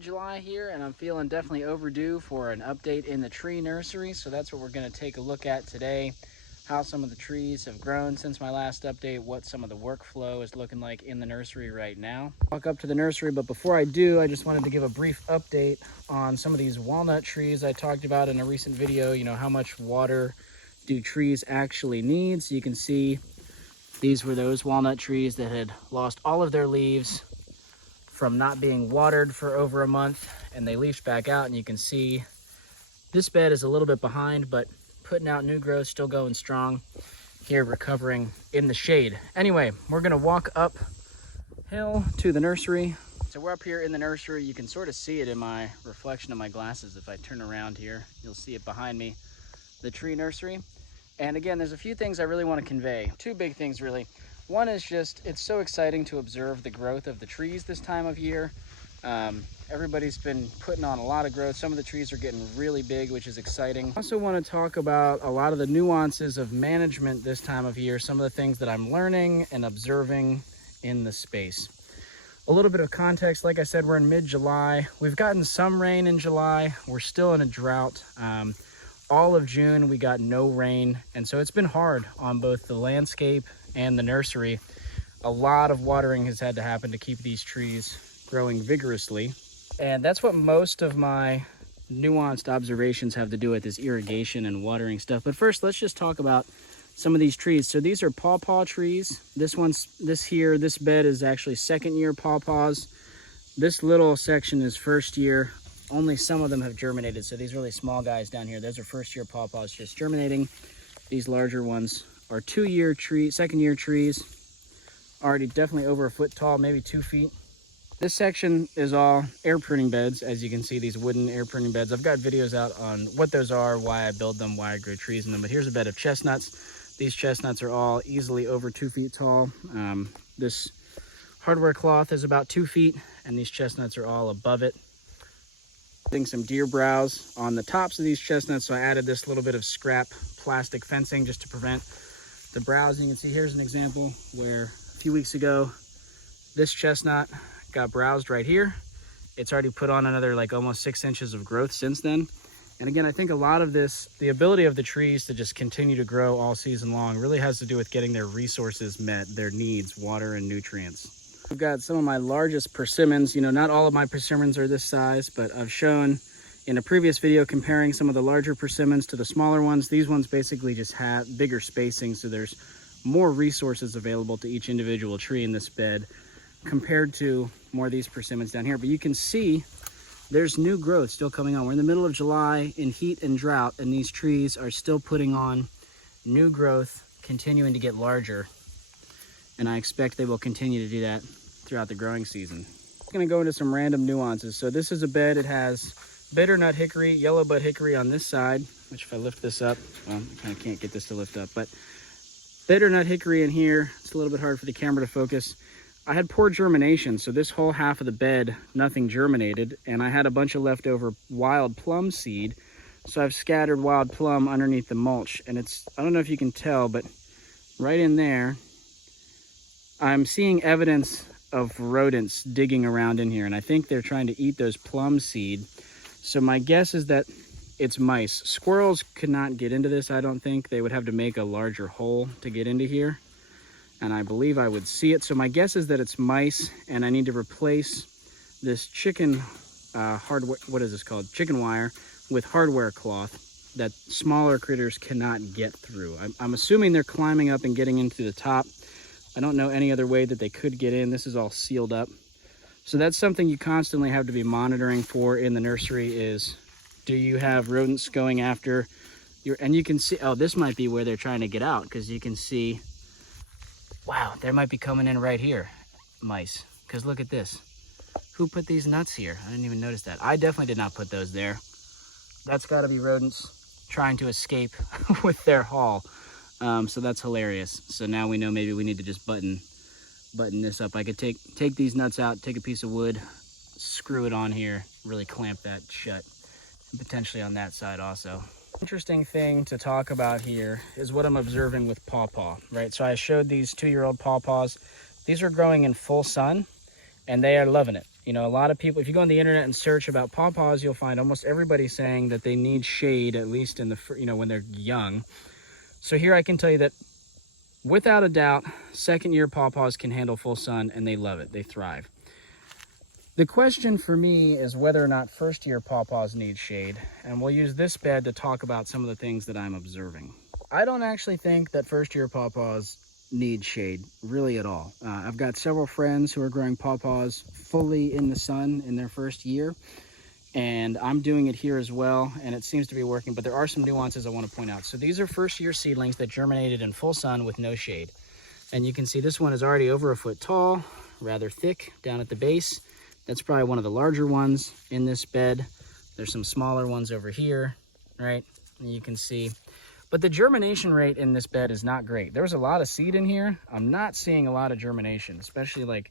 July here, and I'm feeling definitely overdue for an update in the tree nursery. So that's what we're going to take a look at today. How some of the trees have grown since my last update, what some of the workflow is looking like in the nursery right now. Walk up to the nursery, but before I do, I just wanted to give a brief update on some of these walnut trees I talked about in a recent video. You know, how much water do trees actually need? So you can see these were those walnut trees that had lost all of their leaves from not being watered for over a month, and they leafed back out, and you can see this bed is a little bit behind, but putting out new growth, still going strong here, recovering in the shade. Anyway, we're gonna walk uphill to the nursery. So we're up here in the nursery. You can sort of see it in my reflection of my glasses. If I turn around here, you'll see it behind me, the tree nursery. And again, there's a few things I really want to convey. Two big things really. One is just, it's so exciting to observe the growth of the trees this time of year. Everybody's been putting on a lot of growth. Some of the trees are getting really big, which is exciting. I also want to talk about a lot of the nuances of management this time of year, some of the things that I'm learning and observing in the space. A little bit of context, like I said, we're in mid-July. We've gotten some rain in July. We're still in a drought. All of June, we got no rain. And so it's been hard on both the landscape and the nursery. A lot of watering has had to happen to keep these trees growing vigorously. And that's what most of my nuanced observations have to do with, is irrigation and watering stuff. But first, let's just talk about some of these trees. So these are pawpaw trees. This bed is actually second year pawpaws. This little section is first year. Only some of them have germinated. So these really small guys down here, those are first year pawpaws just germinating. These larger ones are second year trees, already definitely over a foot tall, maybe 2 feet. This section is all air pruning beds. As you can see, these wooden air pruning beds. I've got videos out on what those are, why I build them, why I grow trees in them. But here's a bed of chestnuts. These chestnuts are all easily over 2 feet tall. This hardware cloth is about 2 feet, and these chestnuts are all above it. Putting some deer browse on the tops of these chestnuts, so I added this little bit of scrap plastic fencing just to prevent the browse. You can see here's an example where a few weeks ago this chestnut got browsed right here. It's already put on another like almost 6 inches of growth since then. And again, I think a lot of this, the ability of the trees to just continue to grow all season long, really has to do with getting their resources met, their needs, water and nutrients. I've got some of my largest persimmons. You know, not all of my persimmons are this size, but I've shown in a previous video comparing some of the larger persimmons to the smaller ones. These ones basically just have bigger spacing, so there's more resources available to each individual tree in this bed compared to more of these persimmons down here. But you can see there's new growth still coming on. We're in the middle of July in heat and drought, and these trees are still putting on new growth, continuing to get larger. And I expect they will continue to do that throughout the growing season. I'm gonna go into some random nuances. So this is a bed. It has bitternut hickory, yellow bud hickory on this side, which if I lift this up, well, I kind of can't get this to lift up, but bitternut hickory in here. It's a little bit hard for the camera to focus. I had poor germination, so this whole half of the bed, nothing germinated, and I had a bunch of leftover wild plum seed. So I've scattered wild plum underneath the mulch, and I don't know if you can tell, but right in there, I'm seeing evidence of rodents digging around in here, and I think they're trying to eat those plum seed. So my guess is that it's mice. Squirrels could not get into this, I don't think. They would have to make a larger hole to get into here, and I believe I would see it. So my guess is that it's mice, and I need to replace this chicken chicken wire with hardware cloth that smaller critters cannot get through. I'm assuming they're climbing up and getting into the top. I don't know any other way that they could get in. This is all sealed up. So that's something you constantly have to be monitoring for in the nursery is, do you have rodents going after and you can see, oh, this might be where they're trying to get out, because you can see, wow, they might be coming in right here, mice, because look at this. Who put these nuts here? I didn't even notice that. I definitely did not put those there. That's got to be rodents trying to escape with their haul. So that's hilarious. So now we know maybe we need to just button this up. I could take these nuts out, take a piece of wood, screw it on here, really clamp that shut, and potentially on that side also. Interesting thing to talk about here is what I'm observing with pawpaw, right? So I showed these 2-year-old pawpaws. These are growing in full sun, and they are loving it. You know, a lot of people, if you go on the internet and search about pawpaws, you'll find almost everybody saying that they need shade, at least in the, you know, when they're young. So here I can tell you that without a doubt, second year pawpaws can handle full sun and they love it, they thrive. The question for me is whether or not first year pawpaws need shade, and we'll use this bed to talk about some of the things that I'm observing. I don't actually think that first year pawpaws need shade really at all. I've got several friends who are growing pawpaws fully in the sun in their first year, and I'm doing it here as well, and it seems to be working, but there are some nuances I want to point out. So these are first year seedlings that germinated in full sun with no shade, and you can see this one is already over a foot tall, rather thick down at the base. That's probably one of the larger ones in this bed. There's some smaller ones over here, right? And you can see, but the germination rate in this bed is not great. There's a lot of seed in here. I'm not seeing a lot of germination, especially like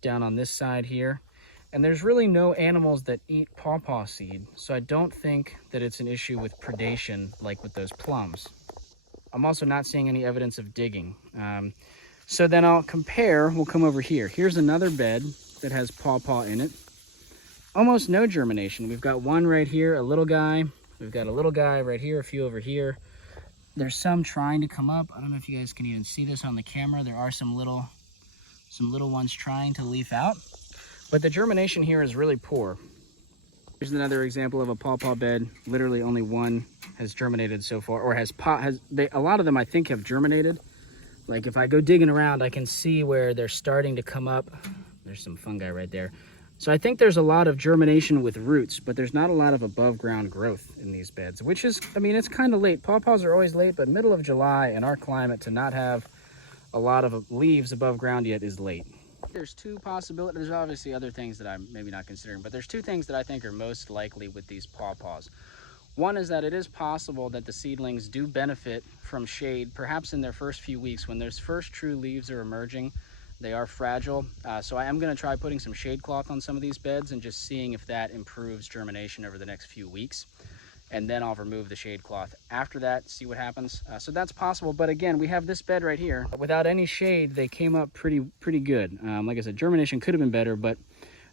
down on this side here. And there's really no animals that eat pawpaw seed, so I don't think that it's an issue with predation like with those plums. I'm also not seeing any evidence of digging. So then I'll compare, we'll come over here. Here's another bed that has pawpaw in it. Almost no germination. We've got one right here, a little guy. We've got a little guy right here, a few over here. There's some trying to come up. I don't know if you guys can even see this on the camera. There are some little ones trying to leaf out, but the germination here is really poor. Here's another example of a pawpaw bed. Literally only one has germinated so far, or a lot of them I think have germinated. Like if I go digging around, I can see where they're starting to come up. There's some fungi right there. So I think there's a lot of germination with roots, but there's not a lot of above ground growth in these beds, which is, I mean, it's kind of late. Pawpaws are always late, but middle of July in our climate to not have a lot of leaves above ground yet is late. There's two possibilities. There's obviously other things that I'm maybe not considering, but there's two things that I think are most likely with these pawpaws. One is that it is possible that the seedlings do benefit from shade, perhaps in their first few weeks when those first true leaves are emerging. They are fragile, so I am going to try putting some shade cloth on some of these beds and just seeing if that improves germination over the next few weeks. And then I'll remove the shade cloth after that, see what happens. So that's possible, but again, we have this bed right here. Without any shade, they came up pretty good. Like I said, germination could have been better, but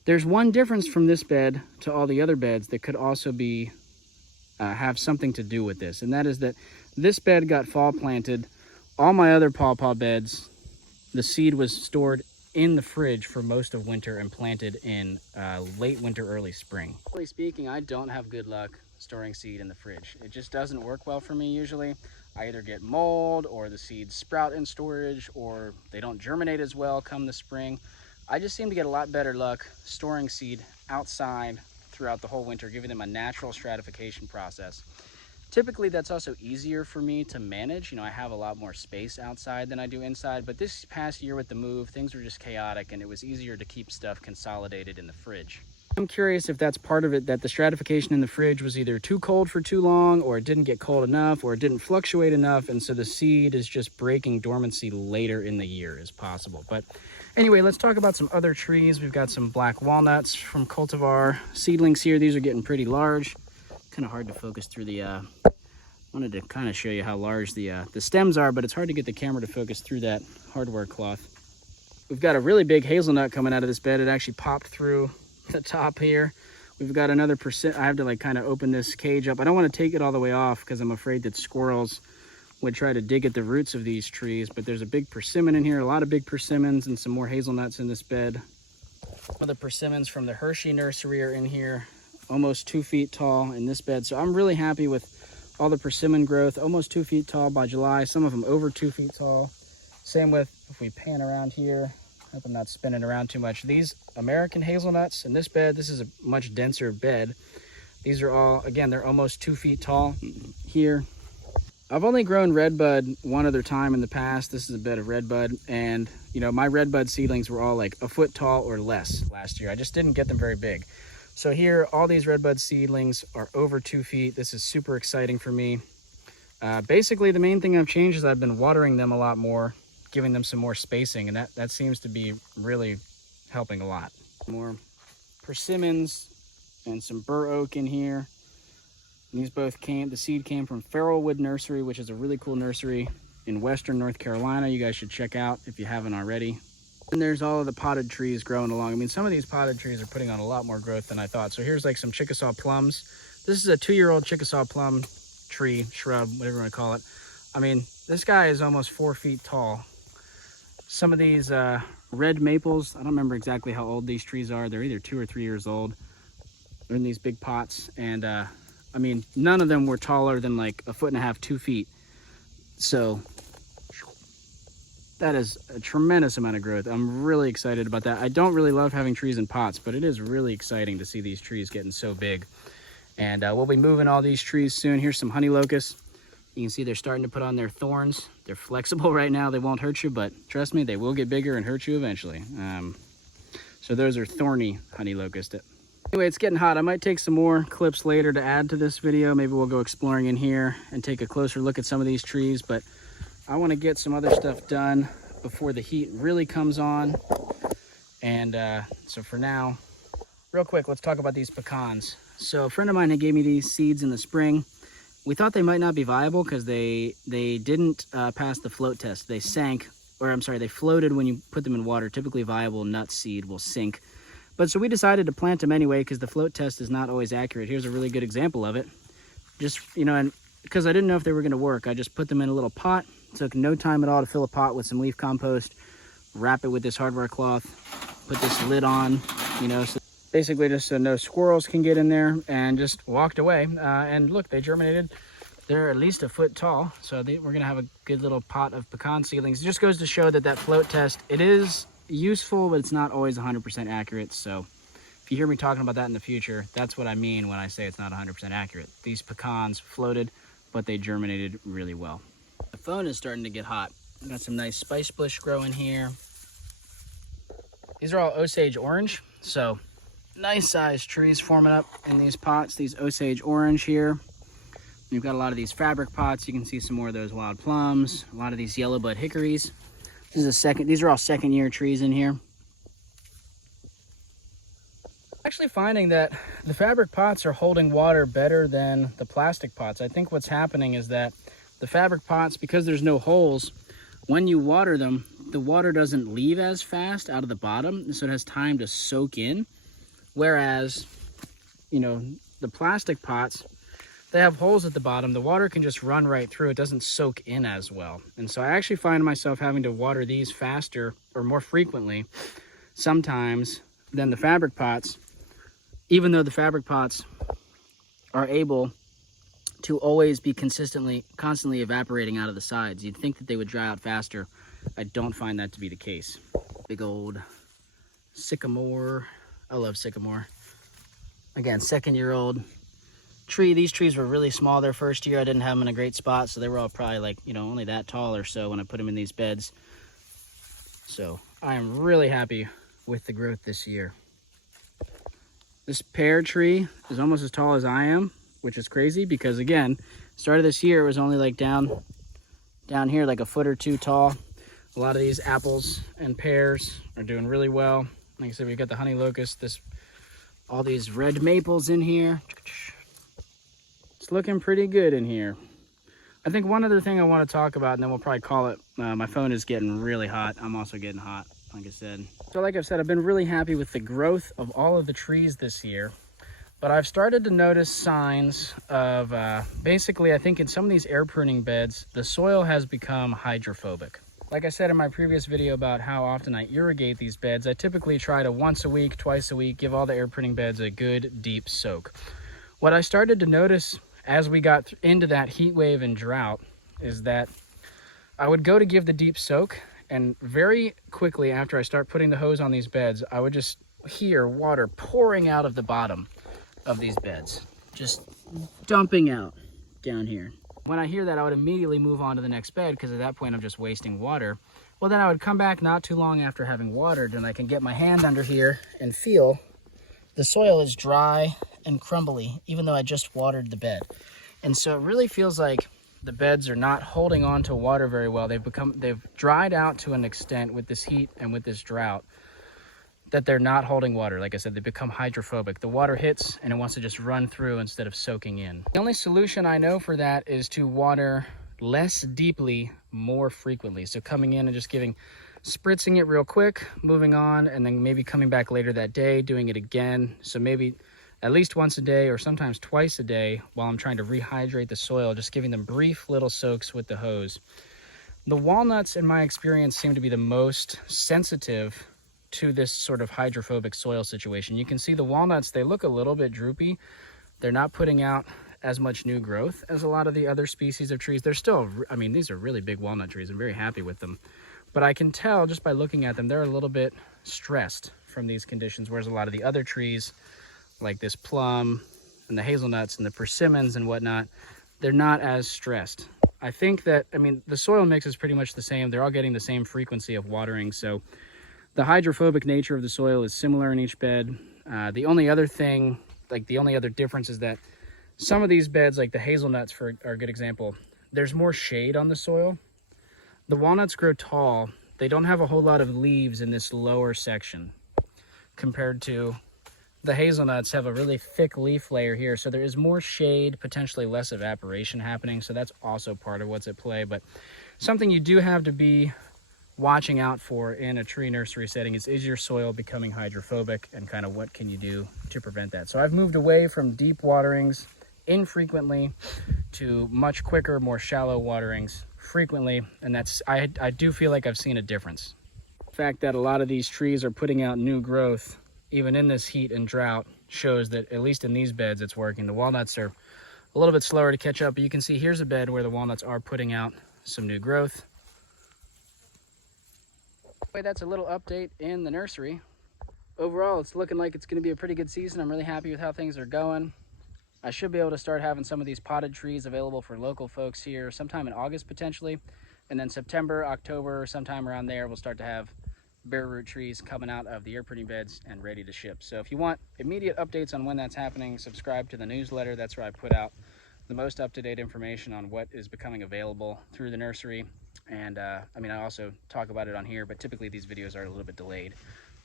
there's one difference from this bed to all the other beds that could also be have something to do with this, and that is that this bed got fall planted. All my other pawpaw beds, the seed was stored in the fridge for most of winter and planted in late winter, early spring. Generally speaking, I don't have good luck storing seed in the fridge. It just doesn't work well for me usually. I either get mold, or the seeds sprout in storage, or they don't germinate as well come the spring. I just seem to get a lot better luck storing seed outside throughout the whole winter, giving them a natural stratification process. Typically, that's also easier for me to manage. You know, I have a lot more space outside than I do inside, but this past year with the move, things were just chaotic and it was easier to keep stuff consolidated in the fridge. I'm curious if that's part of it, that the stratification in the fridge was either too cold for too long, or it didn't get cold enough, or it didn't fluctuate enough, and so the seed is just breaking dormancy later in the year is possible. But anyway, let's talk about some other trees. We've got some black walnuts from cultivar seedlings here. These are getting pretty large. Kind of hard to focus through the wanted to kind of show you how large the stems are, but it's hard to get the camera to focus through that hardware cloth. We've got a really big hazelnut coming out of this bed. It actually popped through the top here. We've got another I have to like kind of open this cage up. I don't want to take it all the way off because I'm afraid that squirrels would try to dig at the roots of these trees, but there's a big persimmon in here, a lot of big persimmons, and some more hazelnuts in this bed. Other persimmons from the Hershey nursery are in here, almost 2 feet tall in this bed. So I'm really happy with all the persimmon growth, almost 2 feet tall by July, some of them over 2 feet tall. Same with, if we pan around here, I hope I'm not spinning around too much. These American hazelnuts in this bed, this is a much denser bed. These are all, again, they're almost 2 feet tall here. I've only grown redbud one other time in the past. This is a bed of redbud, and you know, my redbud seedlings were all like a foot tall or less last year. I just didn't get them very big. So here, all these redbud seedlings are over 2 feet. This is super exciting for me. Basically, the main thing I've changed is I've been watering them a lot more, giving them some more spacing, and that seems to be really helping a lot. More persimmons and some bur oak in here. And these both the seed came from Farrellwood Nursery, which is a really cool nursery in Western North Carolina. You guys should check out if you haven't already. And there's all of the potted trees growing along. I mean, some of these potted trees are putting on a lot more growth than I thought. So here's like some Chickasaw plums. This is a 2-year-old Chickasaw plum tree, shrub, whatever you want to call it. I mean, this guy is almost 4 feet tall. Some of these red maples, I don't remember exactly how old these trees are. They're either 2 or 3 years old. They're in these big pots. And I mean, none of them were taller than like 1.5 feet, 2 feet. So that is a tremendous amount of growth. I'm really excited about that. I don't really love having trees in pots, but it is really exciting to see these trees getting so big. And we'll be moving all these trees soon. Here's some honey locusts. You can see they're starting to put on their thorns. They're flexible right now. They won't hurt you, but trust me, they will get bigger and hurt you eventually. So those are thorny honey locusts. Anyway, it's getting hot. I might take some more clips later to add to this video. Maybe we'll go exploring in here and take a closer look at some of these trees, but I want to get some other stuff done before the heat really comes on. And so for now, real quick, let's talk about these pecans. So a friend of mine had gave me these seeds in the spring. We thought they might not be viable because they didn't pass the float test. They sank, or I'm sorry, they floated when you put them in water. Typically viable nut seed will sink. But so we decided to plant them anyway because the float test is not always accurate. Here's a really good example of it. Just, you know, and because I didn't know if they were going to work, I just put them in a little pot. Took no time at all to fill a pot with some leaf compost, wrap it with this hardware cloth, put this lid on, you know, so basically just so no squirrels can get in there, and just walked away. And look, they germinated. They're at least 1 foot tall, so we're going to have a good little pot of pecan seedlings. It just goes to show that that float test, it is useful, but it's not always 100% accurate. So if you hear me talking about that in the future, that's what I mean when I say it's not 100% accurate. These pecans floated, but they germinated really well. The phone is starting to get hot. Got some nice spice bush growing here. These are all Osage orange, so nice sized trees forming up in these pots. These Osage orange here. We've got a lot of these fabric pots. You can see some more of those wild plums. A lot of these yellow bud hickories. These are all 2nd-year trees in here. Actually finding that the fabric pots are holding water better than the plastic pots. I think what's happening is that the fabric pots, because there's no holes, when you water them, the water doesn't leave as fast out of the bottom, so it has time to soak in. Whereas, you know, the plastic pots, they have holes at the bottom. The water can just run right through. It doesn't soak in as well. And so I actually find myself having to water these faster or more frequently sometimes than the fabric pots, even though the fabric pots are able to always be constantly evaporating out of the sides. You'd think that they would dry out faster. I don't find that to be the case. Big old sycamore. I love sycamore. Again, 2nd-year-old tree. These trees were really small their first year. I didn't have them in a great spot, so they were all probably like, you know, only that tall or so when I put them in these beds. So I am really happy with the growth this year. This pear tree is almost as tall as I am, which is crazy because, again, start of this year it was only like down here like 1 foot or 2 tall. A lot of these apples and pears are doing really well. Like I said, we've got the honey locust, all these red maples in here. It's looking pretty good in here. I think one other thing I want to talk about, and then we'll probably call it, my phone is getting really hot. I'm also getting hot, like I said. So like I've said, I've been really happy with the growth of all of the trees this year. But I've started to notice signs of, basically, I think in some of these air pruning beds, the soil has become hydrophobic. Like I said in my previous video about how often I irrigate these beds, I typically try to once a week, twice a week, give all the air pruning beds a good deep soak. What I started to notice as we got into that heat wave and drought is that I would go to give the deep soak, and very quickly after I start putting the hose on these beds, I would just hear water pouring out of the bottom of these beds, just dumping out down here. When I hear that, I would immediately move on to the next bed because at that point I'm just wasting water. Well, then I would come back not too long after having watered, and I can get my hand under here and feel the soil is dry and crumbly, even though I just watered the bed. And so it really feels like the beds are not holding on to water very well. They've dried out to an extent with this heat and with this drought that they're not holding water. Like I said, they become hydrophobic. The water hits and it wants to just run through instead of soaking in. The only solution I know for that is to water less deeply more frequently. So coming in and just giving spritzing it real quick, moving on, and then maybe coming back later that day, doing it again. So maybe at least once a day or sometimes twice a day while I'm trying to rehydrate the soil, just giving them brief little soaks with the hose. The walnuts, in my experience, seem to be the most sensitive to this sort of hydrophobic soil situation. You can see the walnuts, they look a little bit droopy. They're not putting out as much new growth as a lot of the other species of trees. They're still, I mean, these are really big walnut trees. I'm very happy with them. But I can tell just by looking at them, they're a little bit stressed from these conditions, whereas a lot of the other trees, like this plum and the hazelnuts and the persimmons and whatnot, they're not as stressed. I think that, I mean, the soil mix is pretty much the same. They're all getting the same frequency of watering. So the hydrophobic nature of the soil is similar in each bed. The only other thing, like the only other difference is that some of these beds, like the hazelnuts are a good example, there's more shade on the soil. The walnuts grow tall. They don't have a whole lot of leaves in this lower section compared to the hazelnuts have a really thick leaf layer here. So there is more shade, potentially less evaporation happening. So that's also part of what's at play. But something you do have to be watching out for in a tree nursery setting is your soil becoming hydrophobic, and kind of what can you do to prevent that. So I've moved away from deep waterings infrequently to much quicker, more shallow waterings frequently, and that's I do feel like I've seen a difference. The fact that a lot of these trees are putting out new growth even in this heat and drought shows that at least in these beds it's working. The walnuts are a little bit slower to catch up, but you can see here's a bed where the walnuts are putting out some new growth. That's a little update in the nursery. Overall, it's looking like it's going to be a pretty good season. I'm really happy with how things are going. I should be able to start having some of these potted trees available for local folks here sometime in August potentially, and then September, October, sometime around there, we'll start to have bare root trees coming out of the air pruning beds and ready to ship. So if you want immediate updates on when that's happening, subscribe to the newsletter. That's where I put out the most up-to-date information on what is becoming available through the nursery. And I mean, I also talk about it on here, but typically these videos are a little bit delayed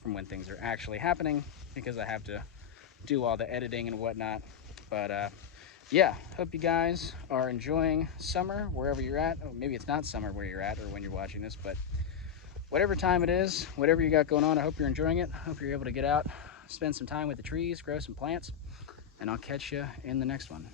from when things are actually happening because I have to do all the editing and whatnot. But yeah, hope you guys are enjoying summer wherever you're at. Oh, maybe it's not summer where you're at or when you're watching this, but whatever time it is, whatever you got going on, I hope you're enjoying it. I hope you're able to get out, spend some time with the trees, grow some plants, and I'll catch you in the next one.